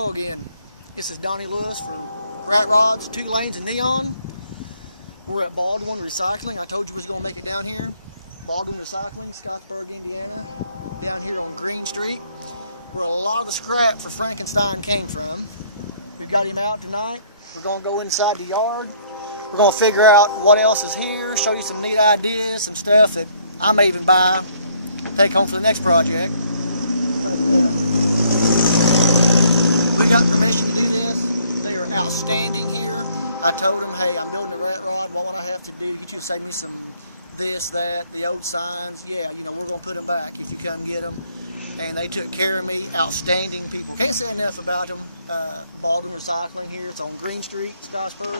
Hello again. This is Donnie Lewis from Rat Rods, 2 Lanes and Neon. We're at Baldwin Recycling. I told you we was going to make it down here. Baldwin Recycling, Scottsburg, Indiana, down here on Green Street, where a lot of the scrap for Frankenstein came from. We've got him out tonight. We're going to go inside the yard. We're going to figure out what else is here, show you some neat ideas, some stuff that I may even buy, take home for the next project. We got permission to do this. They are outstanding here. I told them, hey, I'm building a rat rod. What would I have to do? You just save me some this, that, the old signs. Yeah, you know, we're going to put them back if you come get them. And they took care of me. Outstanding people. Can't say enough about them. Baldwin Recycling here. It's on Green Street, Scottsburg.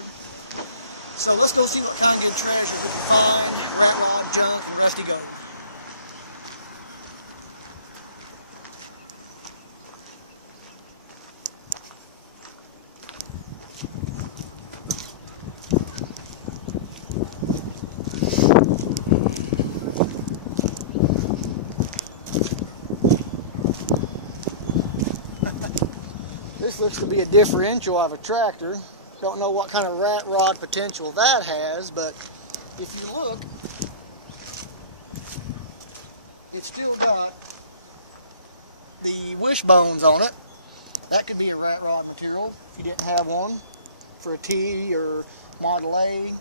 So let's go see what kind of good treasure we can find. Rat rod, junk, and rusty gold. This looks to be a differential of a tractor. Don't know what kind of rat rod potential that has, but if you look, it's still got the wishbones on it. That could be a rat rod material if you didn't have one for a T or Model A.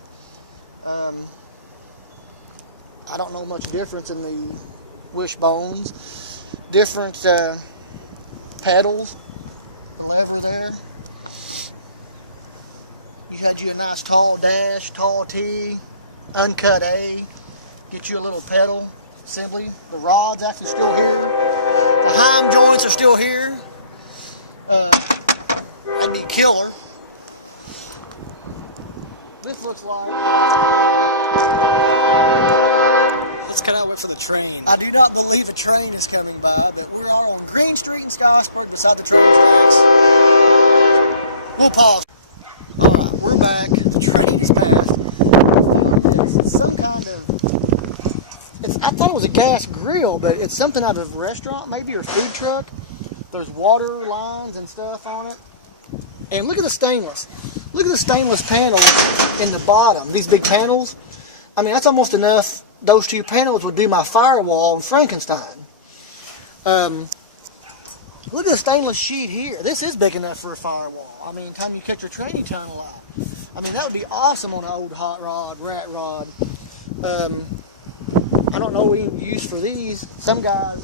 I don't know much difference in the wishbones. Different pedals. Lever there. You had you a nice tall dash, tall T, uncut A. Get you a little pedal assembly. The rod's actually still here. The heim joints are still here. That'd be killer. This looks like. Let's cut out wait for the train. I do not believe a train is coming by, but we are on Green Street in Scottsburg beside the train tracks. We'll pause. Alright, we're back. The train is past. It's some kind of... I thought it was a gas grill, but it's something out of a restaurant, maybe, or food truck. There's water lines and stuff on it. And look at the stainless. Look at the stainless panels in the bottom. These big panels. I mean, that's almost enough. Those 2 panels would do my firewall in Frankenstein. Look at the stainless sheet here. This is big enough for a firewall. I mean, time you cut your training tunnel out. I mean, that would be awesome on an old hot rod, rat rod. I don't know what you use for these. Some guys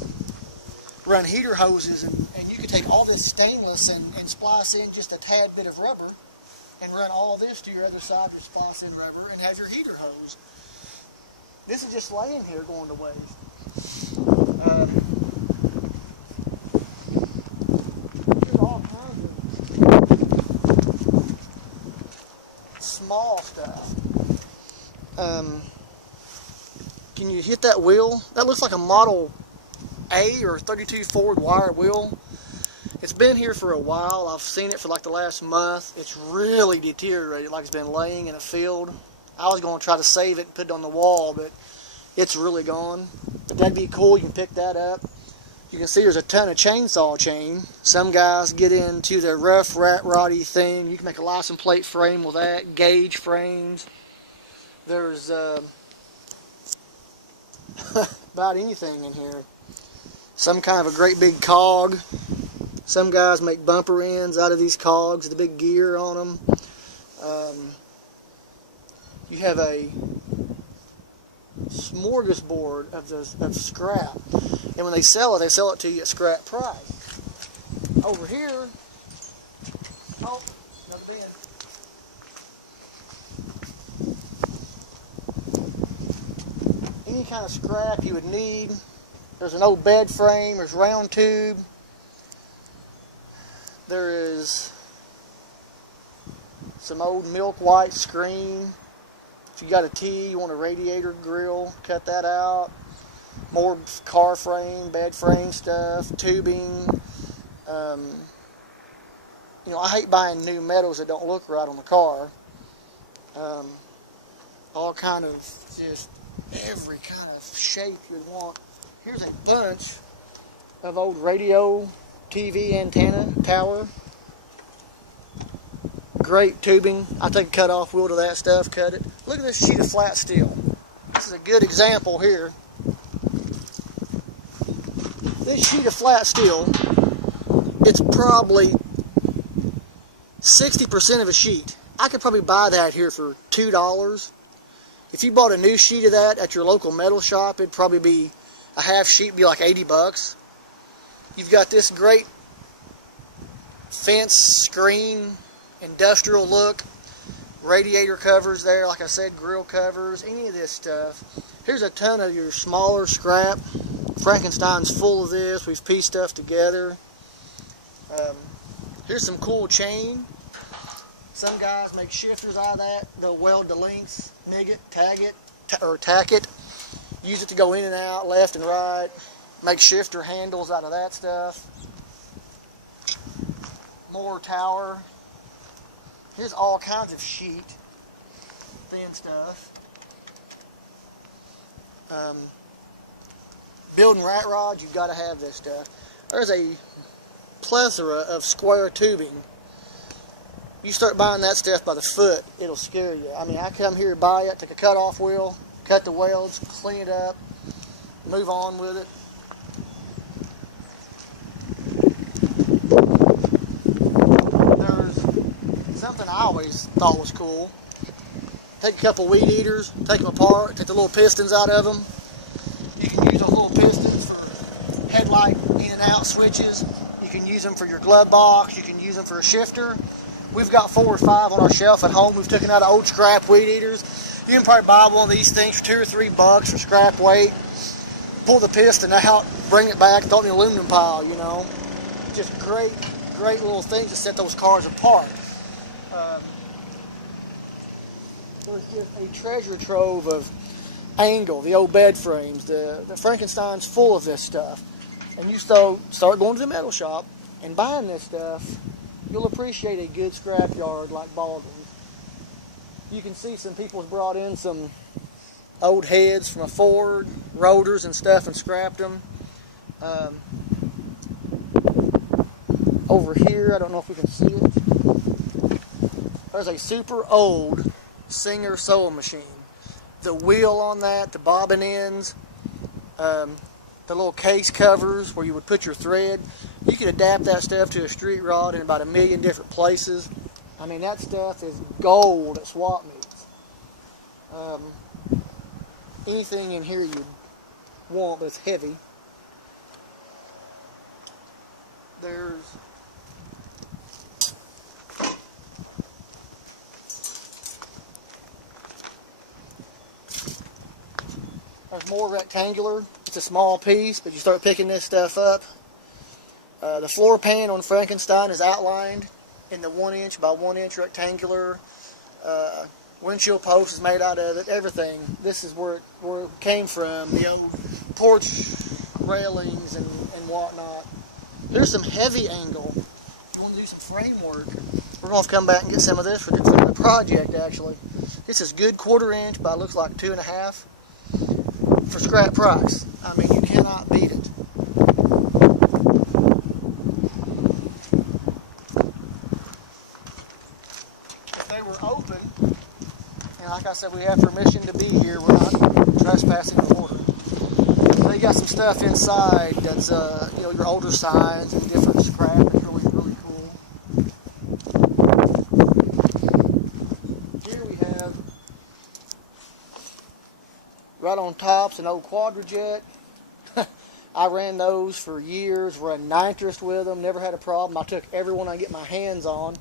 run heater hoses, and you could take all this stainless and splice in just a tad bit of rubber and run all this to your other side to splice in rubber and have your heater hose. This is just laying here going to waste. There's all kinds of small stuff. Can you hit that wheel? That looks like a Model A or 32 Ford wire wheel. It's been here for a while. I've seen it for like the last month. It's really deteriorated, like it's been laying in a field. I was going to try to save it and put it on the wall, but it's really gone. But that'd be cool. You can pick that up. You can see there's a ton of chainsaw chain. Some guys get into the rough rat roddy thing. You can make a license plate frame with that. Gauge frames. There's about anything in here. Some kind of a great big cog. Some guys make bumper ends out of these cogs, the big gear on them. You have a smorgasbord of scrap, and when they sell it to you at scrap price. Over here, oh, another bin. Any kind of scrap you would need. There's an old bed frame. There's round tube. There is some old milk white screen. If you got a T, you want a radiator grill, cut that out. More car frame, bed frame stuff, tubing. You know, I hate buying new metals that don't look right on the car. All kind of just every kind of shape you'd want. Here's a bunch of old radio, TV antenna, tower great tubing. I take a cut-off wheel to that stuff, cut it. Look at this sheet of flat steel. This is a good example here. This sheet of flat steel, it's probably 60% of a sheet. I could probably buy that here for $2. If you bought a new sheet of that at your local metal shop, it'd probably be a half sheet, be like 80 bucks. You've got this great fence screen, industrial look, radiator covers there, like I said, grill covers, any of this stuff. Here's a ton of your smaller scrap. Frankenstein's full of this. We've pieced stuff together. Here's some cool chain. Some guys make shifters out of that. They'll weld the links, MIG it, tag it, or tack it. Use it to go in and out, left and right. Make shifter handles out of that stuff. More tower. Here's all kinds of sheet, thin stuff. Building rat rods, you've got to have this stuff. There's a plethora of square tubing. You start buying that stuff by the foot, it'll scare you. I mean, I come here, buy it, take a cut-off wheel, cut the welds, clean it up, move on with it. There's something I always thought was cool. Take a couple weed eaters, take them apart, take the little pistons out of them. You can use those little pistons for headlight in and out switches. You can use them for your glove box. You can use them for a shifter. We've got 4 or 5 on our shelf at home. We've taken out of old scrap weed eaters. You can probably buy one of these things for $2 or $3 for scrap weight. Pull the piston out, bring it back, throw it in the aluminum pile, you know. Just great little things to set those cars apart. There's just a treasure trove of angle, the old bed frames, the Frankenstein's full of this stuff. And you start going to the metal shop and buying this stuff, you'll appreciate a good scrap yard like Baldwin's. You can see some people's brought in some old heads from a Ford, rotors and stuff, and scrapped them. Over here, I don't know if we can see it. There's a super old Singer sewing machine. The wheel on that, the bobbin ends, the little case covers where you would put your thread. You could adapt that stuff to a street rod in about 1,000,000 different places. I mean, that stuff is gold at swap meets. Anything in here you'd want, but it's heavy. There's more rectangular. It's a small piece, but you start picking this stuff up. The floor pan on Frankenstein is outlined in the 1 inch by 1 inch rectangular. Windshield post is made out of it. Everything. This is where it came from. The old porch railings and whatnot. There's some heavy angle. If you want to do some framework, we're going to come back and get some of this for the project. Actually, this is good 1/4 inch by looks like 2.5 for scrap price. I mean, you cannot beat it. If they were open, and like I said, we have permission to be here. We're not trespassing the order. So they got some stuff inside that's you know, your older signs and different scrap. It's really cool. Here we have right on top's an old Quadrajet. I ran those for years, run nitrous with them, never had a problem. I took every one I get my hands on.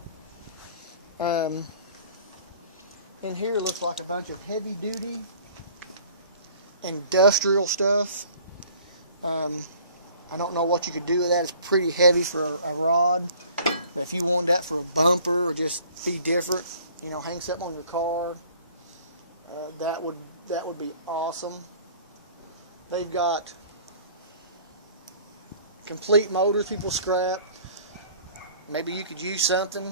In here looks like a bunch of heavy duty industrial stuff. I don't know what you could do with that. It's pretty heavy for a rod. But if you want that for a bumper or just be different, you know, hang something on your car, that would be awesome. They've got complete motors people scrap. Maybe you could use something.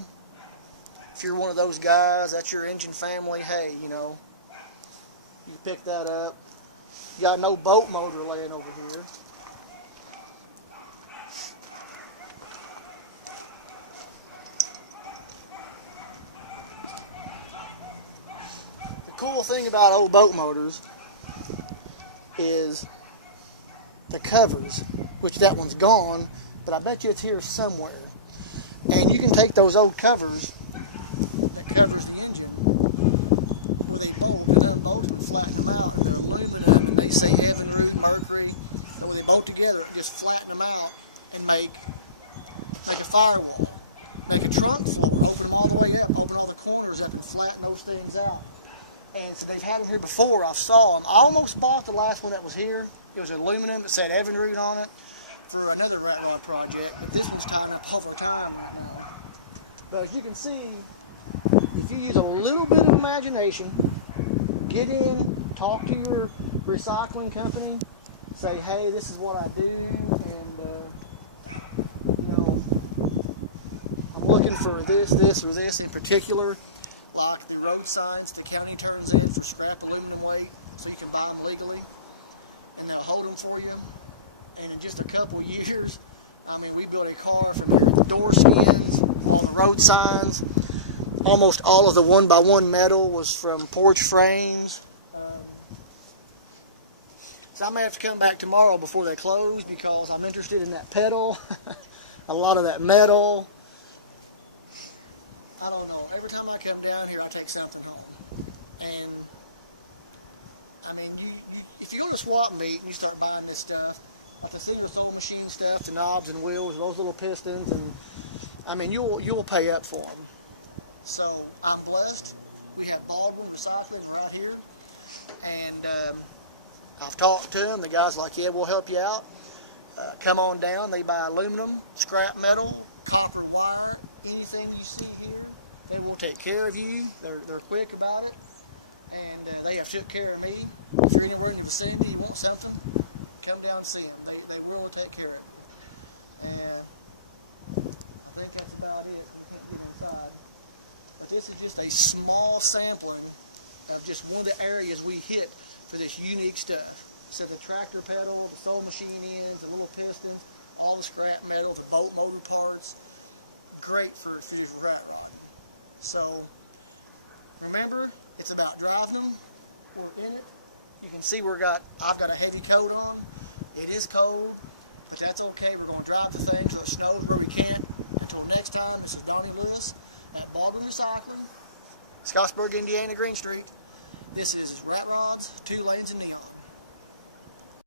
If you're one of those guys, that's your engine family, hey, you know, you pick that up. You got no boat motor laying over here. cool thing about old boat motors is the covers, which that one's gone, but I bet you it's here somewhere. And you can take those old covers that covers the engine with a bolt and unbolt them, flatten them out, and they're aluminum, and they say Evinrude, Mercury, and when they bolt together, just flatten them out and make a firewall, make a trunk floor, open them all the way up, open all the corners up, and flatten those things out. And so they've had them here before. I saw them. I almost bought the last one that was here. It was aluminum. It said Evinrude on it for another rat rod project, but this one's tying up over time right now. But as you can see, if you use a little bit of imagination, get in, talk to your recycling company, say, hey, this is what I do, and you know, I'm looking for this, or this in particular, like the road signs the county turns in for scrap aluminum weight, so you can buy them legally, and they'll hold them for you. And in just a couple of years, I mean, we built a car from here, the door skins, all the road signs, almost all of the 1x1 metal was from porch frames. So I may have to come back tomorrow before they close because I'm interested in that pedal, a lot of that metal. I don't know. Every time I come down here, I take something home. And, I mean, if you go to swap meet and you start buying this stuff, like the single sole machine stuff, the knobs and wheels, those little pistons, and I mean, you'll pay up for them. So I'm blessed. We have Baldwin Recycling right here, and I've talked to them. The guy's like, yeah, we'll help you out. Come on down. They buy aluminum, scrap metal, copper wire, anything you see here. They will take care of you. They're quick about it, and they have took care of me. If you're anywhere in the vicinity, you want something, come down and see them. They will take care of it. And I think that's about it. I can't get inside. But this is just a small sampling of just one of the areas we hit for this unique stuff. So the tractor pedal, the sole machine ends, the little pistons, all the scrap metal, the boat motor parts. Great for your rat rod. So remember, it's about driving them or in it. You can see I've got a heavy coat on. It is cold, but that's okay. We're going to drive the thing till it snows where we can. Until next time, this is Donnie Lewis at Baldwin Recycling, Scottsburg, Indiana, Green Street. This is Rat Rods, 2 Lanes, and Neon.